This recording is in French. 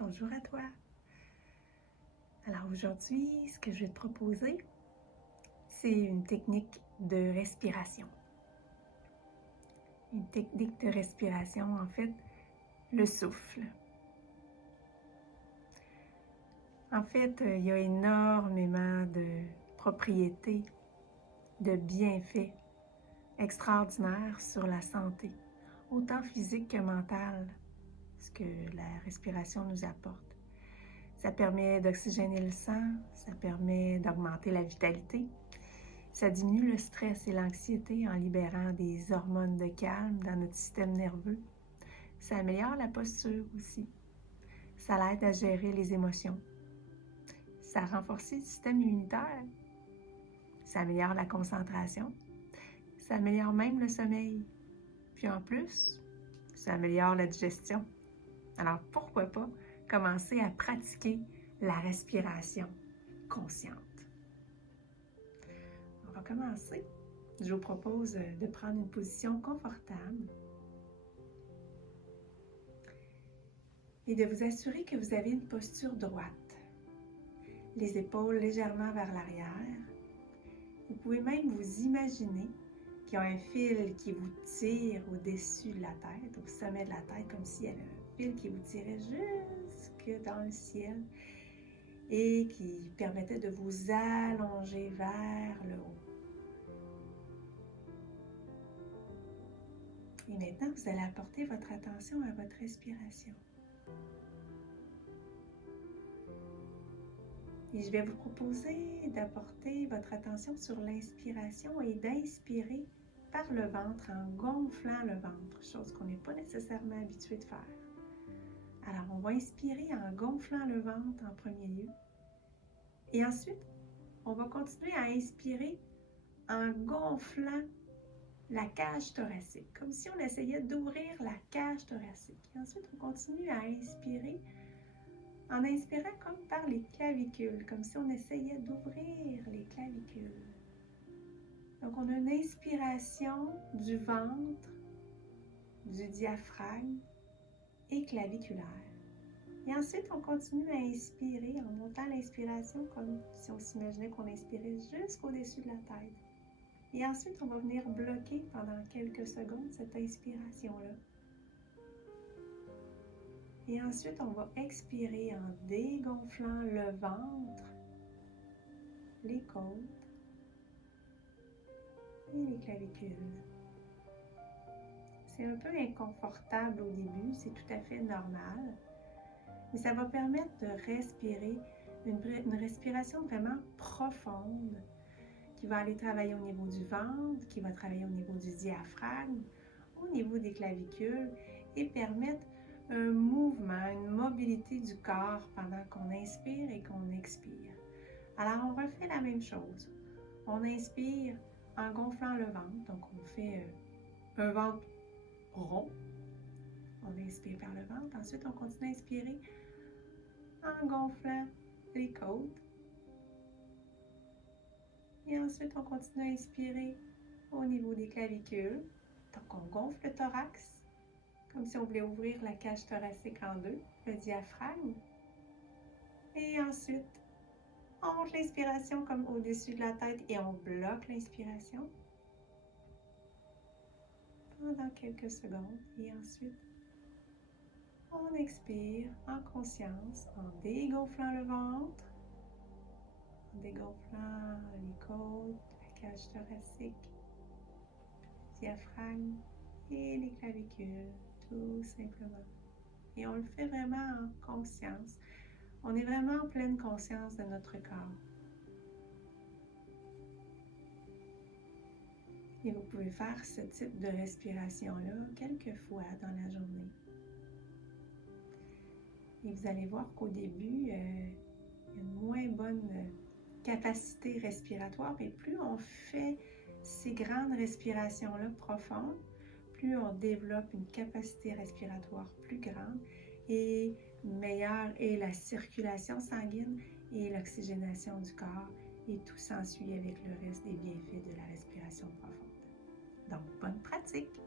Bonjour à toi. Alors aujourd'hui, ce que je vais te proposer, c'est une technique de respiration. Une technique de respiration, en fait, le souffle. En fait, il y a énormément de propriétés, de bienfaits extraordinaires sur la santé, autant physique que mentale, ce que la respiration nous apporte. Ça permet d'oxygéner le sang, ça permet d'augmenter la vitalité, ça diminue le stress et l'anxiété en libérant des hormones de calme dans notre système nerveux. Ça améliore la posture aussi. Ça l'aide à gérer les émotions. Ça renforce le système immunitaire. Ça améliore la concentration. Ça améliore même le sommeil. Puis en plus, ça améliore la digestion. Alors pourquoi pas commencer à pratiquer la respiration consciente. On va commencer. Je vous propose de prendre une position confortable et de vous assurer que vous avez une posture droite. Les épaules légèrement vers l'arrière. Vous pouvez même vous imaginer qu'il y a un fil qui vous tire au-dessus de la tête, au sommet de la tête, comme s'il y avait un fil qui vous tirait jusque dans le ciel et qui permettait de vous allonger vers le haut. Et maintenant, vous allez apporter votre attention à votre respiration. Et je vais vous proposer d'apporter votre attention sur l'inspiration et d'inspirer par le ventre en gonflant le ventre, chose qu'on n'est pas nécessairement habitué de faire. Alors, on va inspirer en gonflant le ventre en premier lieu. Et ensuite, on va continuer à inspirer en gonflant la cage thoracique, comme si on essayait d'ouvrir la cage thoracique. Et ensuite, on continue à inspirer en inspirant comme par les clavicules, comme si on essayait d'ouvrir les clavicules. Donc, on a une inspiration du ventre, du diaphragme et claviculaire. Et ensuite, on continue à inspirer en montant l'inspiration comme si on s'imaginait qu'on inspirait jusqu'au-dessus de la tête. Et ensuite, on va venir bloquer pendant quelques secondes cette inspiration-là. Et ensuite, on va expirer en dégonflant le ventre, les côtes et les clavicules. C'est un peu inconfortable au début, c'est tout à fait normal. Mais ça va permettre de respirer une respiration vraiment profonde qui va aller travailler au niveau du ventre, qui va travailler au niveau du diaphragme, au niveau des clavicules et permettre un mouvement, une mobilité du corps pendant qu'on inspire et qu'on expire. Alors, on refait la même chose. On inspire en gonflant le ventre, donc on fait un ventre rond. On inspire par le ventre. Ensuite, on continue à inspirer en gonflant les côtes. Et ensuite, on continue à inspirer au niveau des clavicules. Donc, on gonfle le thorax, comme si on voulait ouvrir la cage thoracique en deux, le diaphragme. Et ensuite, on monte l'inspiration comme au-dessus de la tête et on bloque l'inspiration pendant quelques secondes. Et ensuite, on expire en conscience en dégonflant le ventre, en dégonflant les côtes, la cage thoracique, le diaphragme et les clavicules, tout simplement. Et on le fait vraiment en conscience. On est vraiment en pleine conscience de notre corps. Et vous pouvez faire ce type de respiration-là quelques fois dans la journée. Et vous allez voir qu'au début, il y a une moins bonne capacité respiratoire, mais plus on fait ces grandes respirations-là profondes, plus on développe une capacité respiratoire plus grande et meilleure est la circulation sanguine et l'oxygénation du corps et tout s'ensuit avec le reste des bienfaits de la respiration profonde. Donc, bonne pratique!